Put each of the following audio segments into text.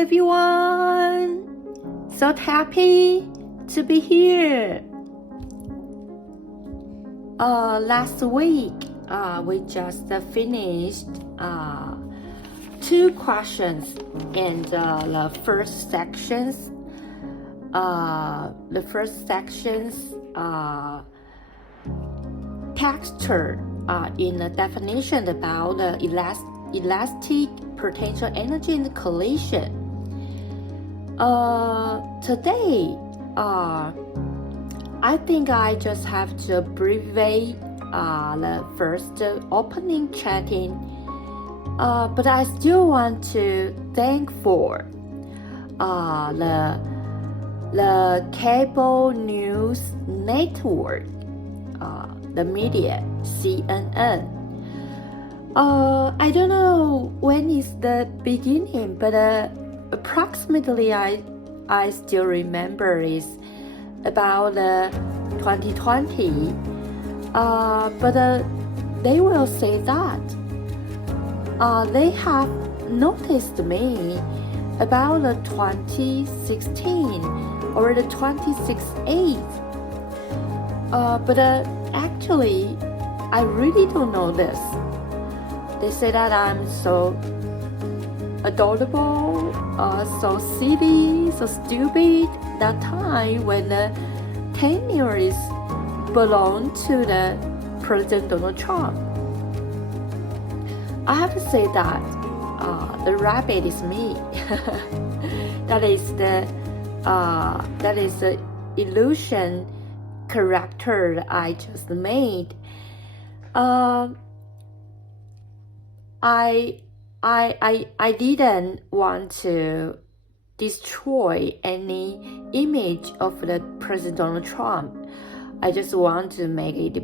everyone! So happy to be here. Last week, we just finished 2 questions in the first sections. Texture in the definition about the elastic potential energy and collision. Today, I think I just have to abbreviate the first opening chatting, but I still want to thank for the cable news network, the media, CNN. I don't know when is the beginning, but approximately I still remember is about 2020. But they will say that they have noticed me about the 2016 or the 2068. But actually, I really don't know this. They say that I'm so adorable, so silly, so stupid. That time when the tenure is belonged to the President Donald Trump. I have to say that the rabbit is me. that is the illusion character that I just made. I didn't want to destroy any image of the President Donald Trump. I just want to make it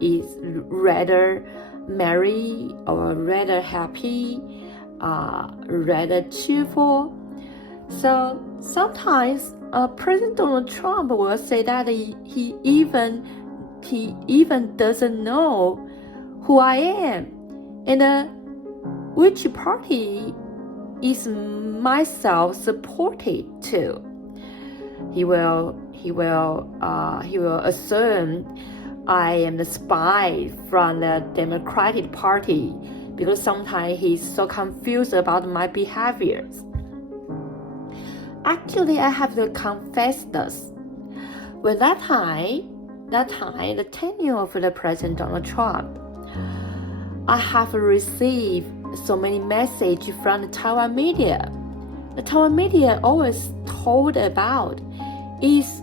is rather merry or rather happy, rather cheerful. So sometimes President Donald Trump will say that he even doesn't know who I am and which party is myself supported to. He will assume I am the spy from the Democratic Party because sometimes he's so confused about my behaviors. Actually, I have to confess this. When that time, the tenure of the President Donald Trump, I have received so many messages from the Taiwan media. The Taiwan media always told about is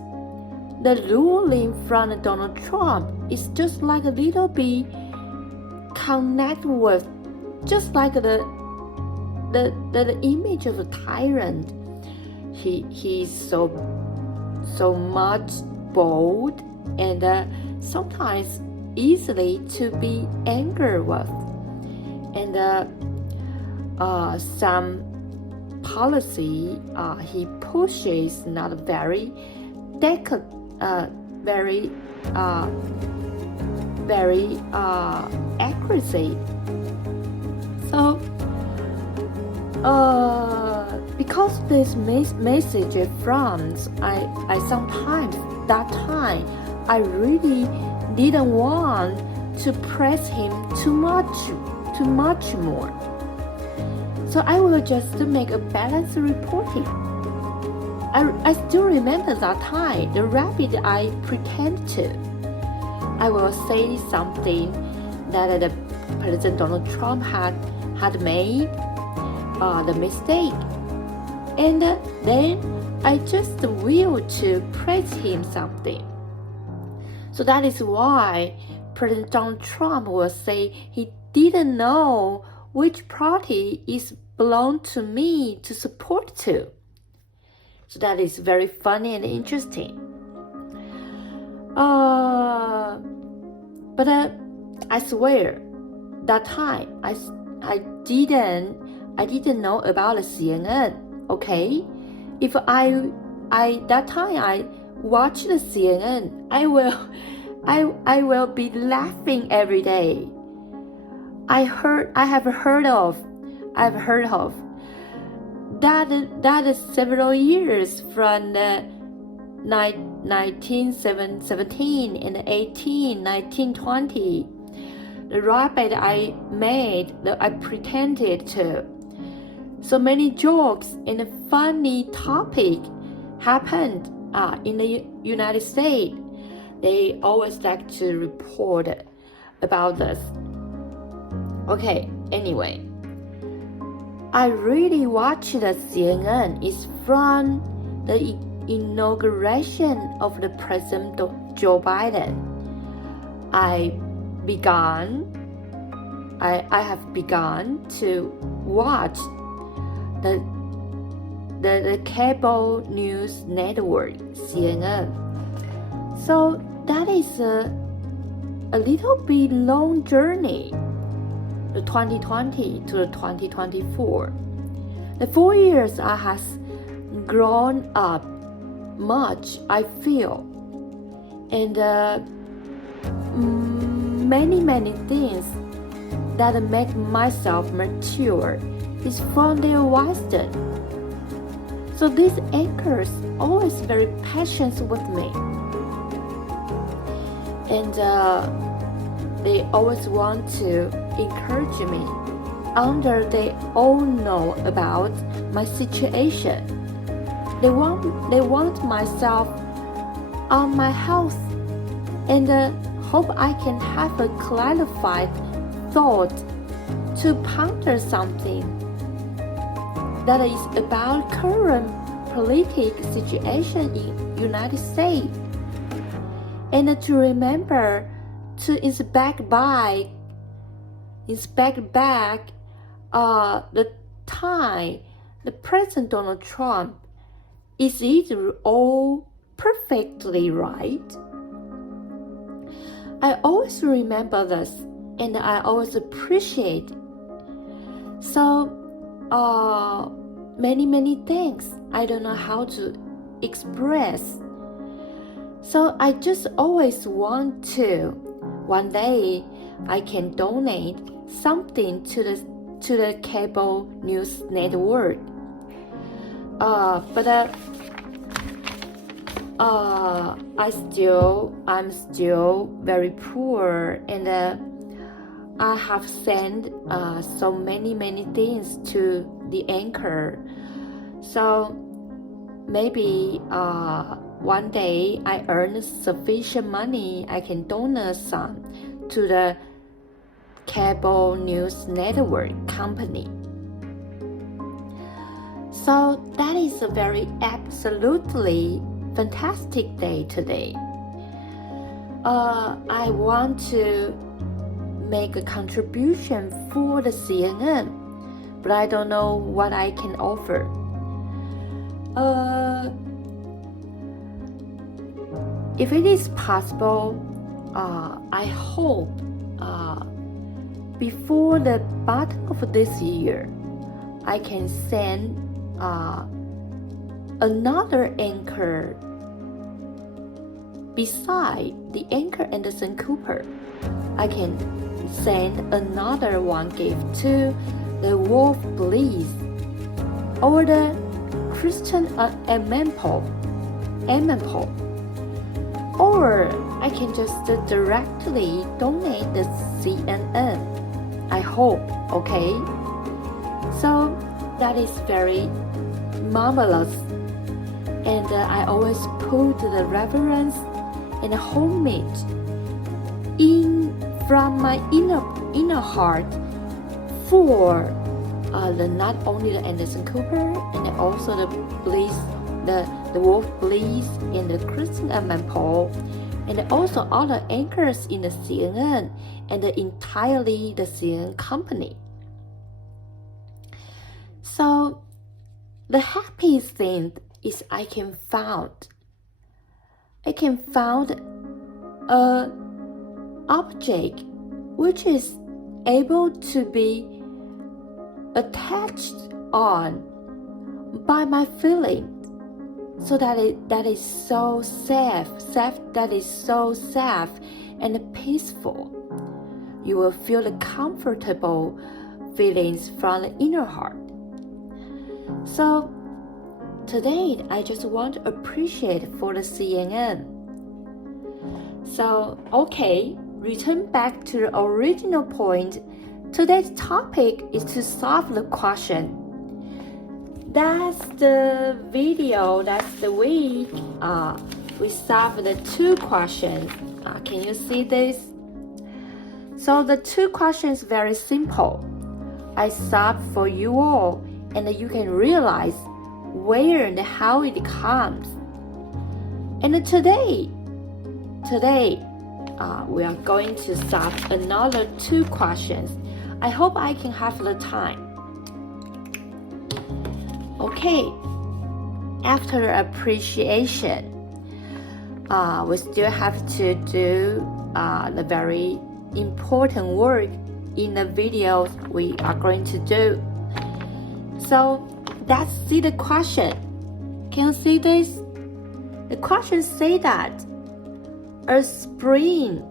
the ruling from Donald Trump is just like a little bit connect with just like the image of a tyrant. He's so much bold and sometimes easily to be angered with, and some policy he pushes not very accuracy. So because this message from I sometimes that time I really didn't want to press him too much more. So I will just make a balanced reporting. I still remember that time, the rabbit I pretend to. I will say something that the President Donald Trump had made the mistake. And then I just will to praise him something. So that is why President Donald Trump will say he didn't know which party is belong to me to support to. So that is very funny and interesting. But I swear that time I didn't know about the CNN. Okay, if I that time I watch the CNN, I will be laughing every day. I've heard of that is several years from the 1917 and 18, 1920. The rabbit I made, that I pretended to. So many jokes and a funny topic happened in the United States. They always like to report about this. Okay, anyway. I really watched the CNN. It's from the inauguration of the President Joe Biden. I have begun to watch the cable news network CNN. So that is a little bit long journey, the 2020 to the 2024. The 4 years I has grown up much, I feel, and many things that make myself mature is from their wisdom. So these anchors always very patient with me, and they always want to encourage me under they all know about my situation. They want myself on my health, and hope I can have a clarified thought to ponder something that is about current political situation in United States, and to remember to inspect back the time the President Donald Trump is it all perfectly right? I always remember this, and I always appreciate it. So many things I don't know how to express. So I just always want to one day I can donate something to the cable news network. But I'm still very poor, and I have sent so many things to the anchor. So maybe one day I earn sufficient money, I can donate some to the cable news network company. So that is a very absolutely fantastic day today. I want to make a contribution for the CNN, but I don't know what I can offer. If it is possible, I hope before the bottom of this year, I can send another anchor beside the anchor Anderson Cooper. I can send another one gift to the Wolf Bliss or the Christian Emmenpole, or I can just directly donate the CNN. I hope, okay? So that is very marvelous, and I always put the reverence and homage from my inner heart for not only the Anderson Cooper and also the Bliss, the Wolf Bliss and the Christian Emmenpole, and also other anchors in the CNN and entirely the CNN company. So the happiest thing is I can found a object which is able to be attached on by my feeling, so that is so safe, that is so safe and peaceful. You will feel the comfortable feelings from the inner heart. So today I just want to appreciate for the CNN. So okay, return back to the original point. Today's topic is to solve the question. That's the video, that's the week. We solved the two questions. Can you see this? So the two questions very simple. I solved for you all, and you can realize where and how it comes. And today, we are going to solve another two questions. I hope I can have the time. Okay, after appreciation, we still have to do the very important work in the videos we are going to do. So let's see the question. Can you see this? The question says that a spring,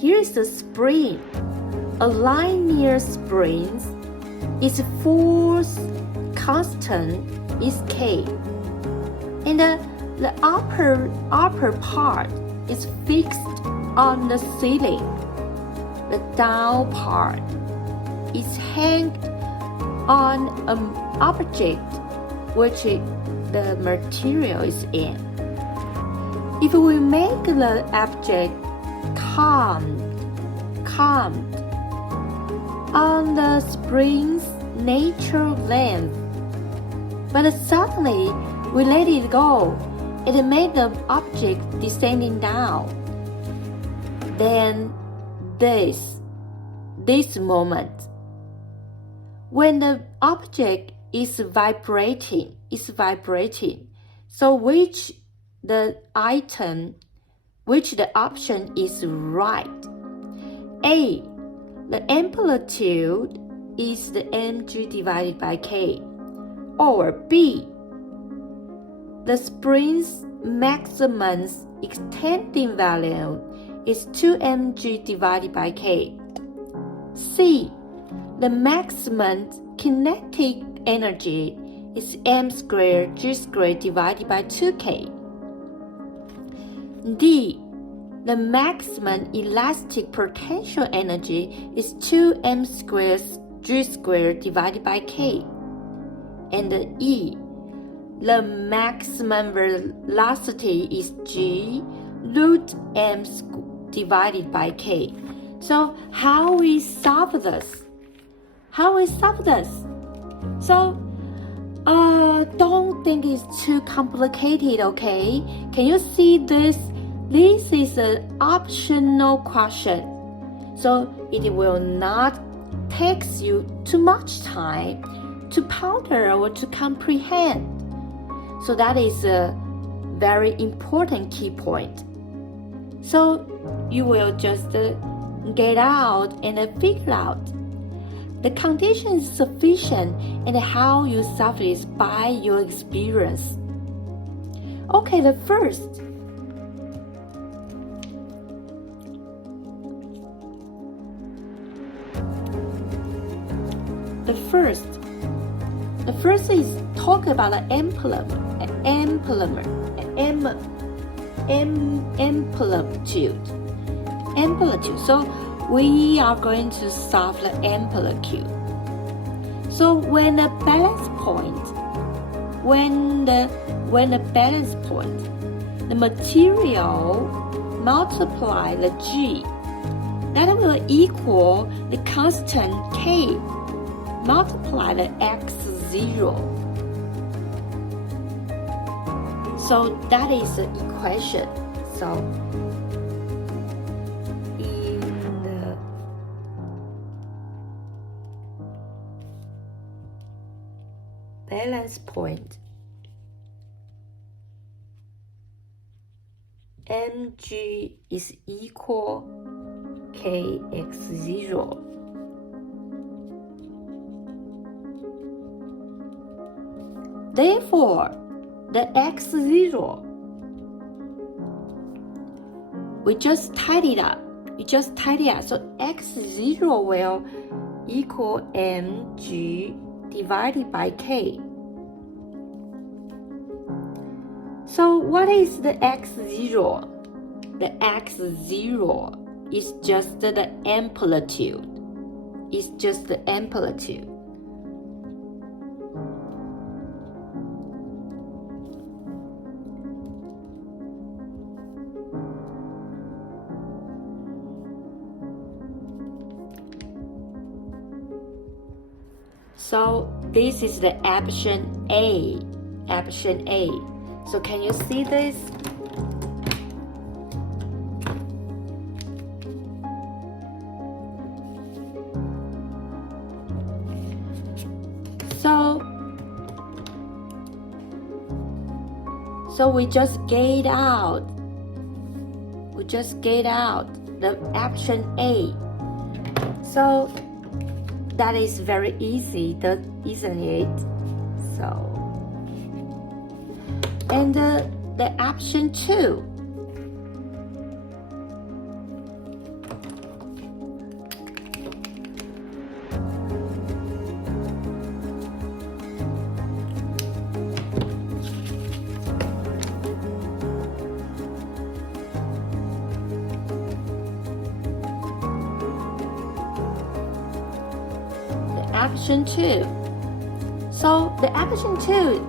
here's the spring, a linear spring, its force constant is K, and the upper part is fixed on the ceiling. The down part is hanged on an object which the material is in. If we make the object calmed on the spring's natural length, but suddenly we let it go, it made the object descending down. Then this moment, when the object is vibrating, so which the option is right? A, the amplitude is the mg divided by k, or B, the spring's maximum extending value is 2 mg divided by k. C, the maximum kinetic energy is m squared g squared divided by 2k. D, the maximum elastic potential energy is 2m squared g squared divided by k. And E, the maximum velocity is g root m divided by k. So how we solve this? So don't think it's too complicated, okay? Can you see this? This is an optional question, so it will not take you too much time to ponder or to comprehend. So that is a very important key point. So you will just get out and figure out the condition is sufficient and how you solve this by your experience. Okay, the first is talk about the amplitude. So we are going to solve the amplitude. So when the balance point, the material multiply the g, that will equal the constant k multiply the x0. So that is the equation. So in the balance point, mg is equal kx0. Therefore, the x0, we just tidy it up. So x0 will equal mg divided by k. So what is the x0? The x0 is just the amplitude. It's just the amplitude. So this is the option A. Option A. So can you see this? So we just get out. We just get out the option A. So that is very easy, isn't it? So, and the option 2. Option 2. So the option 2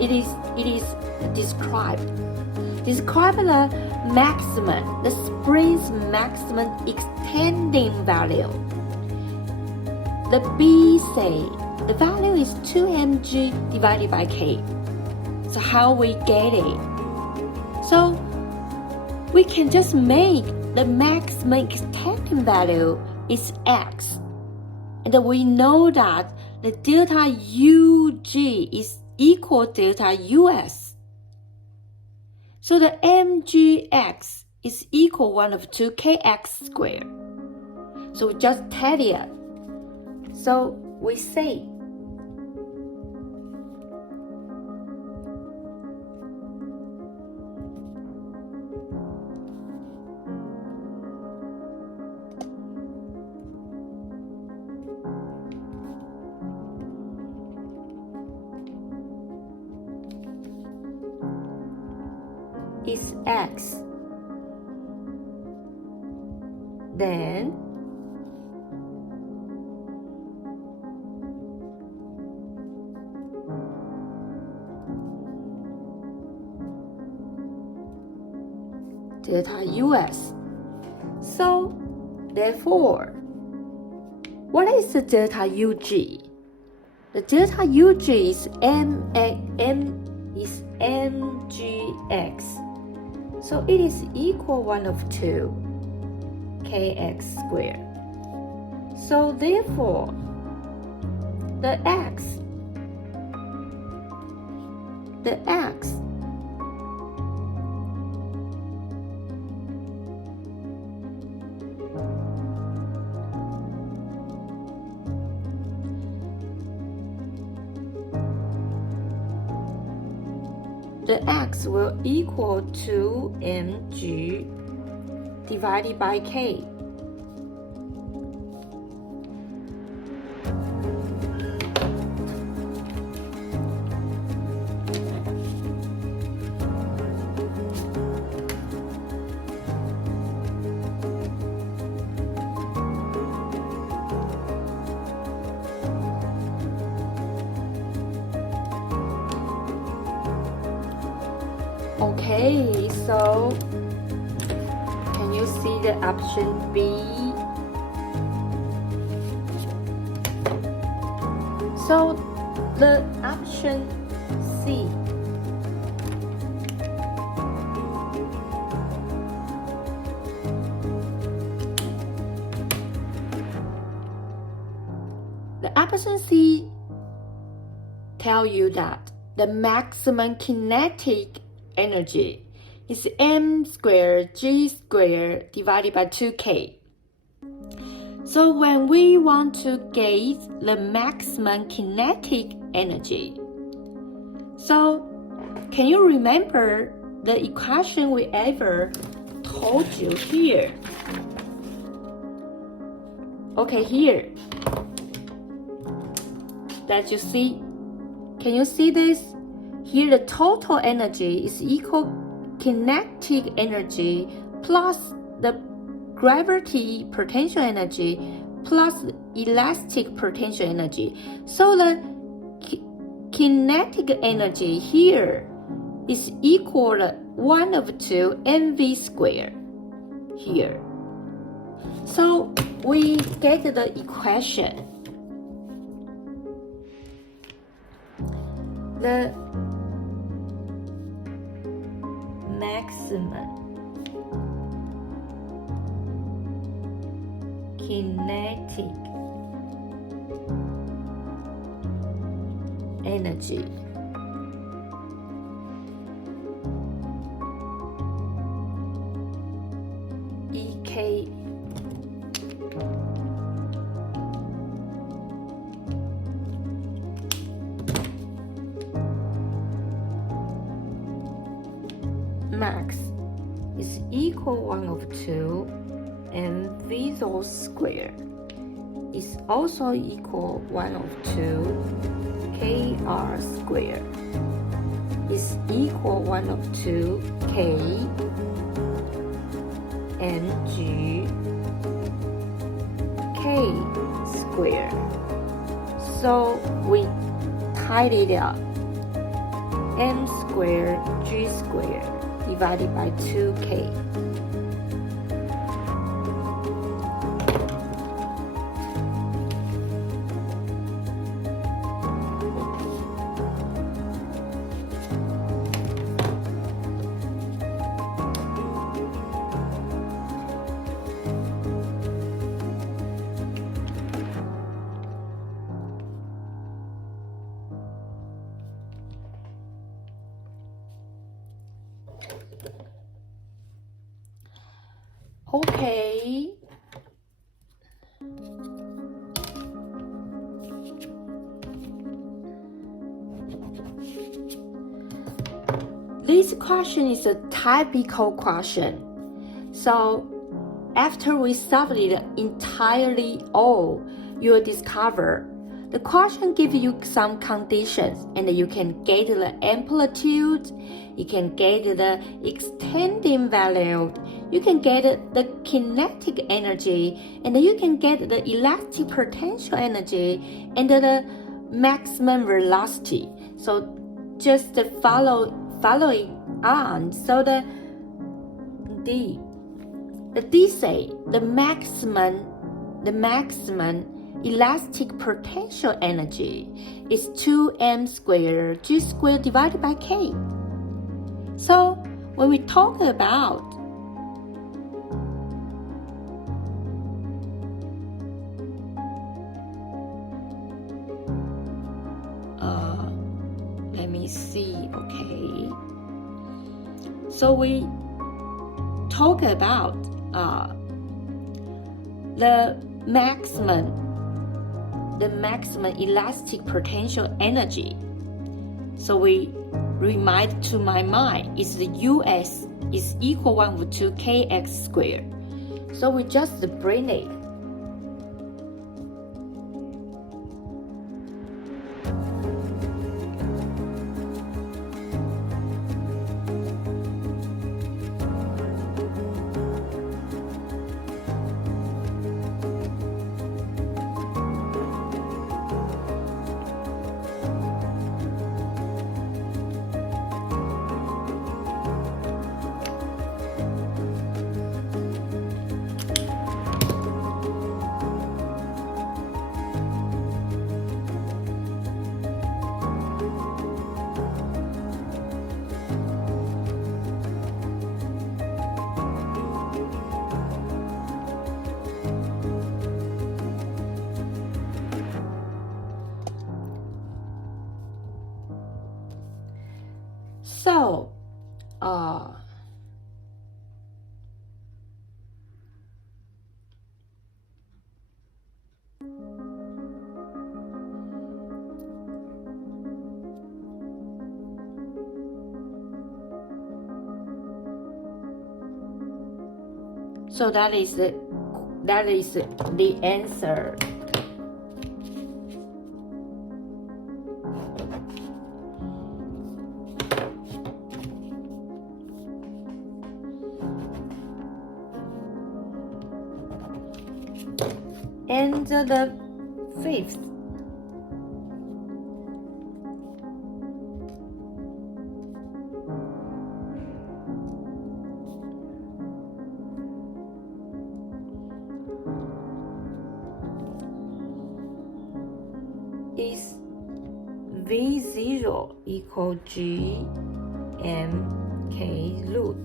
it is described the maximum, the spring's maximum extending value. The B say the value is 2 mg divided by K. So how we get it? So we can just make the maximum extending value is X. And we know that the delta UG is equal delta US. So the mgx is equal 1 of 2 kx squared. So we just tally it. So we say is X. Then delta US. So therefore, what is the delta UG? The delta UG is mgx. So it is equal 1 of 2 kx squared. So therefore, the x will equal to mg divided by k. Okay, so can you see the option B? So the option C. The option C tell you that the maximum kinetic energy is m squared g squared divided by 2k. So when we want to gauge the maximum kinetic energy, so can you remember the equation we ever told you here? Okay, here. Let you see. Can you see this? here the total energy is equal kinetic energy plus the gravity potential energy plus elastic potential energy. So the kinetic energy here is equal to 1/2 mv squared here. So we get the equation. The maximum kinetic energy EK max is equal 1/2 mv whole square is also equal 1/2 kr square is equal 1/2 k mg k square. So we tied it up. M squared g squared divided by 2k. Okay. This question is a typical question. So after we solve it entirely all, you will discover the question gives you some conditions and you can get the amplitude, you can get the extending value, you can get the kinetic energy, and you can get the elastic potential energy and the maximum velocity. So just following on. So the D say the maximum elastic potential energy is 2m squared g squared divided by k. So when we talk about let me see, okay. So we talk about the maximum elastic potential energy. So we remind to my mind is the US is equal 1/2 kx squared. So we just bring it. So, so that is the answer. And the fifth, is V0 equal G M K root.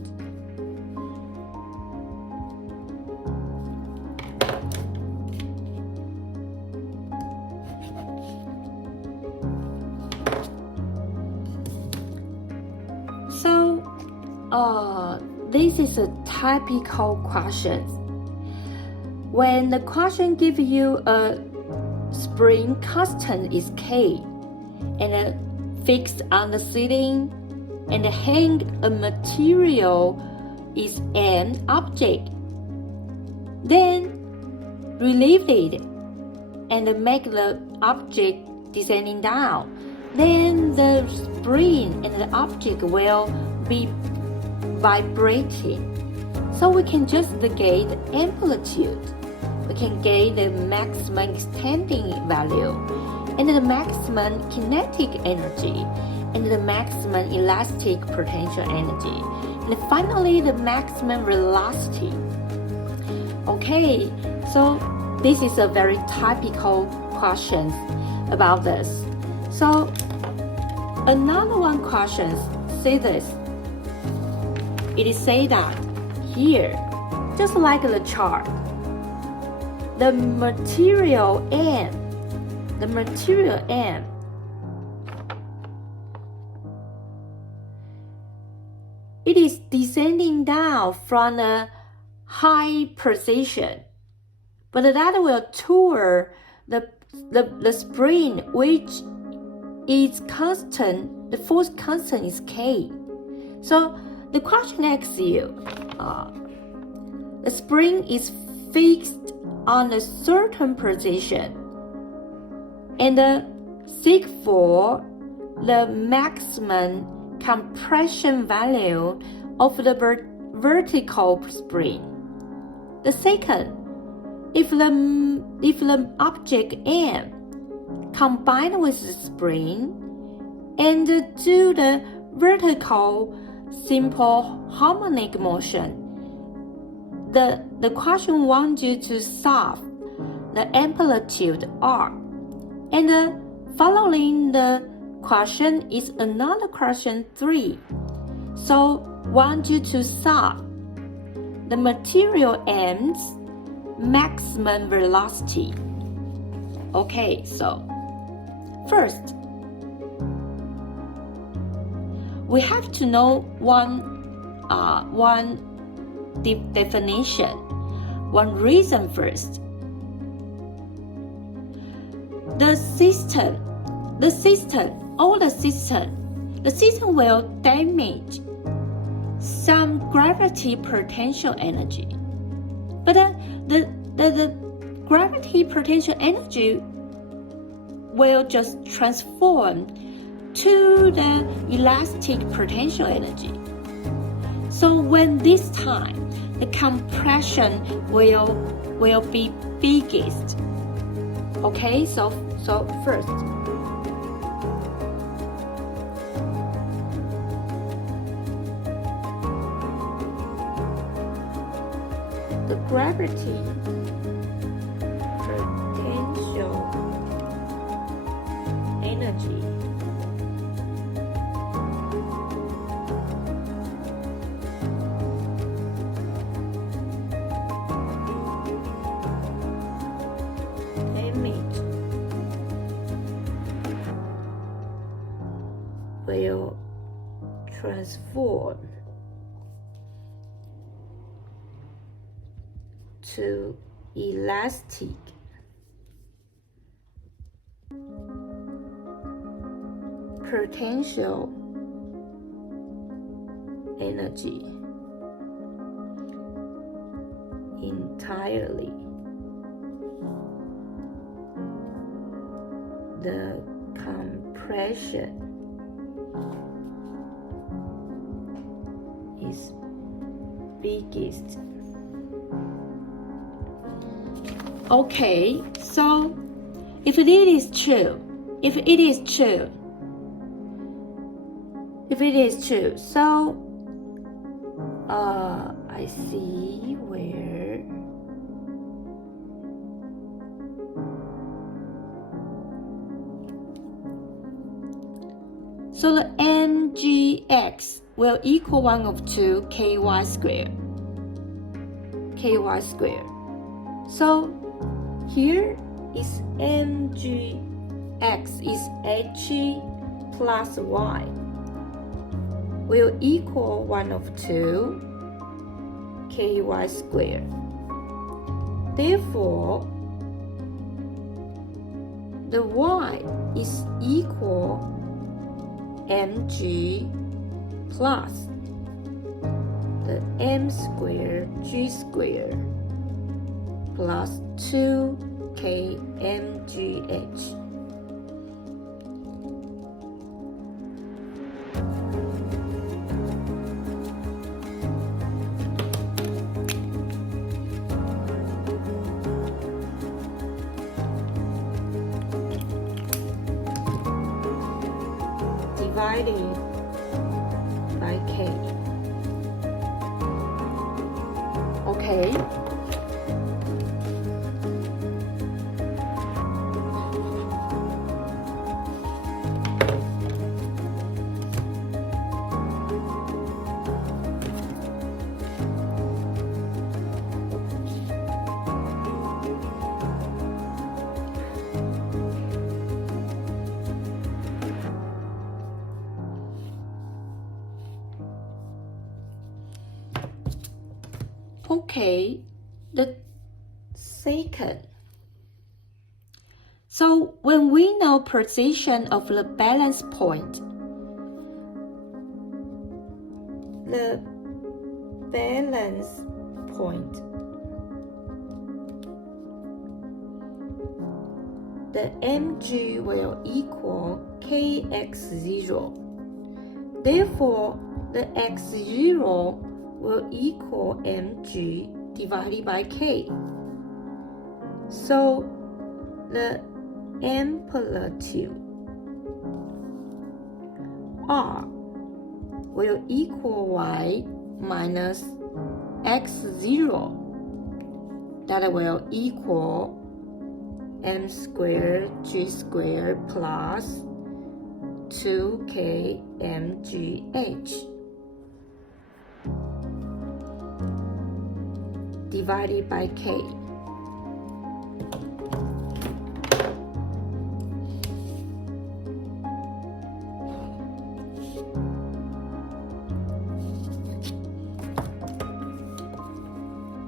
So, this is a typical question. When the question gives you a spring constant is K, and fixed on the ceiling, and hang a material is an object, then relieve it and make the object descending down. Then the spring and the object will be vibrating. So we can just gauge the amplitude. We can gauge the maximum extending value, and the maximum kinetic energy, and the maximum elastic potential energy, and finally the maximum velocity. Okay, so this is a very typical question about this. So another one question say this. It is say that here, just like the chart, the material M, it is descending down from a high position, but that will tour the spring, which is constant. The force constant is K. So the question asks you, the spring is fixed on a certain position, and seek for the maximum compression value of the vertical spring. The second, if the object M combined with the spring and do the vertical simple harmonic motion, the question wants you to solve the amplitude R. And following the question is another question 3. So want you to solve the material M's maximum velocity. Okay, so first, we have to know one definition, one reason first. The system will damage some gravity potential energy, but the gravity potential energy will just transform to the elastic potential energy. So when this time, the compression will be biggest. Okay, so first, the gravity potential energy will transform to elastic potential energy entirely. The compression is biggest. Okay, so if it is true, so I see where so the mgx will equal 1 of 2 ky squared. So here is mgx is h plus y will equal 1 of 2 ky squared. Therefore, the y is equal mg plus the m squared g squared plus 2k mgh. Divided by k. Okay. Okay, the second. So when we know position of the balance point, the mg will equal kx0. Therefore, the x0 will equal mg divided by k. So the amplitude r will equal y minus x0. That will equal m squared g squared plus 2k mgh divided by k.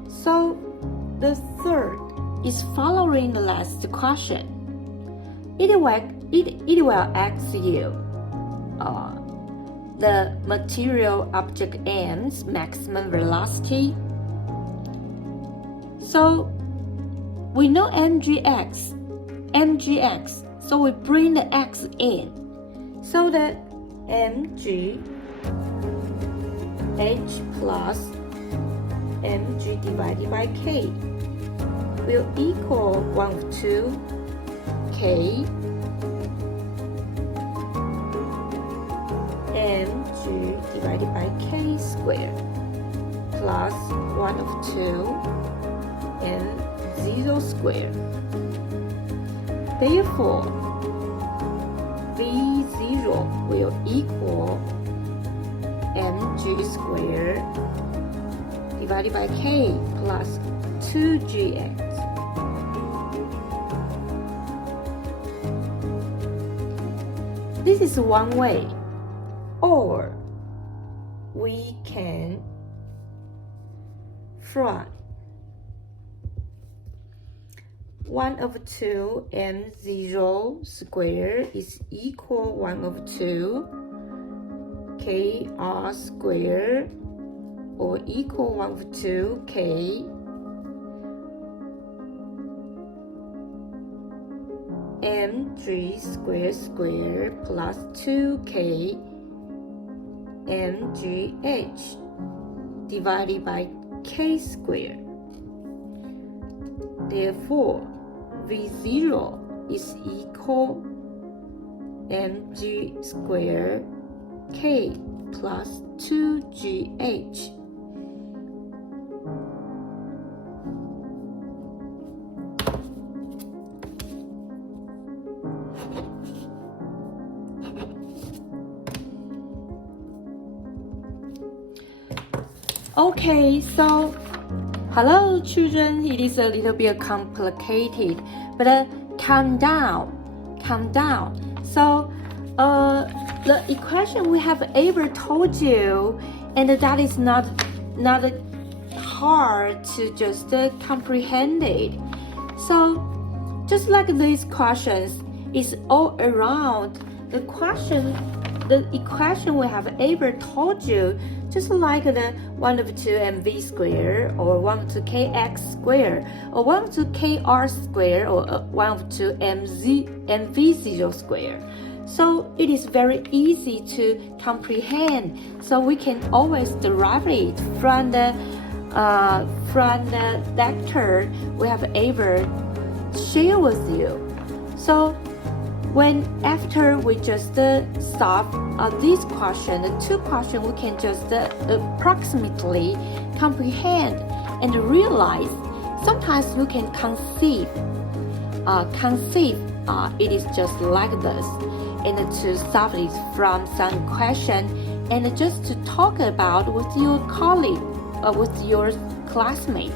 So the third is following the last question. It will ask you the material object M's maximum velocity. So we know mgx, so we bring the x in. So the mg h plus mg divided by k will equal 1 of 2 k mg divided by k squared plus 1 of 2 and 0 squared. Therefore, V0 will equal mg squared divided by k plus 2gx. This is one way, or we can write 1 of 2 m0 squared is equal 1 of 2 kr squared or equal 1 of 2 k mg squared plus 2k mgh divided by k squared. Therefore, V0 is equal mg squared k plus 2gh. Okay, so hello children, it is a little bit complicated, but calm down. So the equation we have ever told you, and that is not hard to just comprehend it. So just like these questions is all around the equation we have ever told you, just like the 1 over 2 mv squared, or 1 over 2 kx squared, or 1 over 2 kr squared, or 1 over 2 mv0 squared. So it is very easy to comprehend. So we can always derive it from the lecture we have ever shared with you. So when after we just solve this question, the two questions, we can just approximately comprehend and realize. Sometimes you can conceive it is just like this, and to solve it from some question, and just to talk about with your colleague, with your classmates,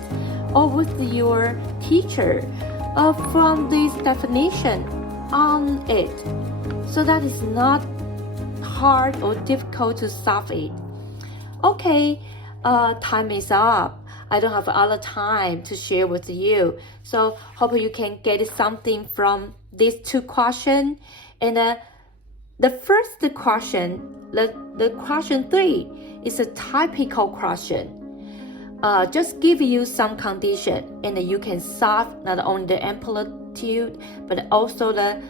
or with your teacher, from this definition on it. So that is not hard or difficult to solve it. Okay, time is up. I don't have other time to share with you. So hope you can get something from these two questions. And the first question, the question 3, is a typical question. Just give you some condition, and you can solve not only the amplitude, but also the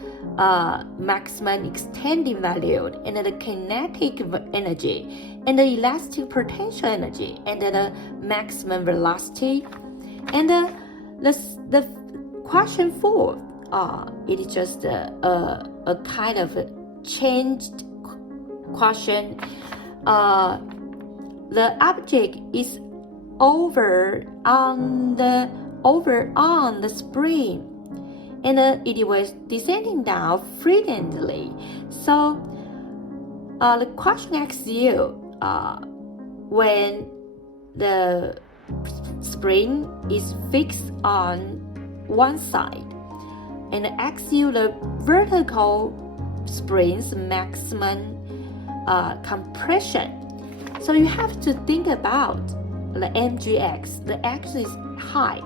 maximum extending value, and the kinetic energy, and the elastic potential energy, and the maximum velocity. And the question 4, it is just a kind of a changed question. The object is over on the spring, and it was descending down frequently. So the question asks you, when the spring is fixed on one side, and asks you the vertical spring's maximum compression. So you have to think about the mgx. The x is height,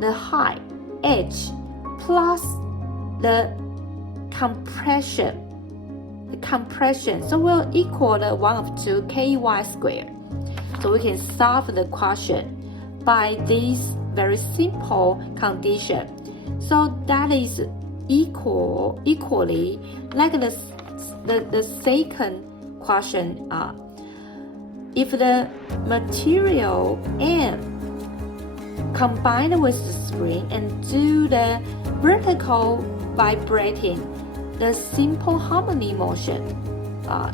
the height h plus the compression. So will equal the 1 over 2 ky squared. So we can solve the question by this very simple condition. So that is equally like the second question. If the material M combined with the spring and do the vertical vibrating, the simple harmony motion,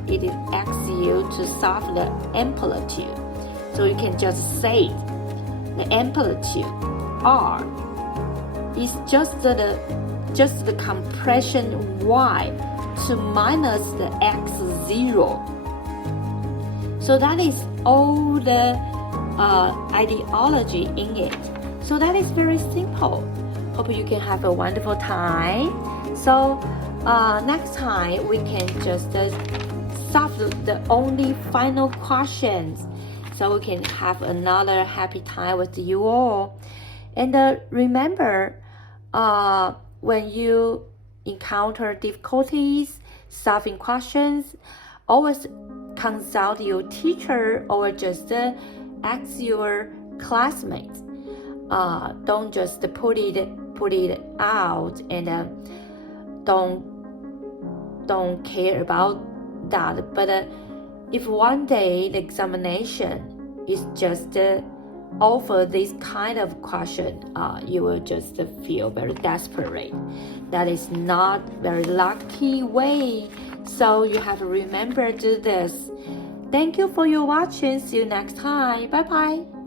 it asks you to solve the amplitude. So you can just say the amplitude R is just the compression Y to minus the x0. So that is all the ideology in it. So that is very simple. Hope you can have a wonderful time. So next time we can just solve the only final questions, so we can have another happy time with you all. And remember, when you encounter difficulties solving questions, always consult your teacher or just ask your classmates. Don't just put it out and don't care about that. But if one day the examination is just offer this kind of question, you will just feel very desperate. That is not very lucky way. So you have to remember to do this. Thank you for your watching. See you next time. Bye bye.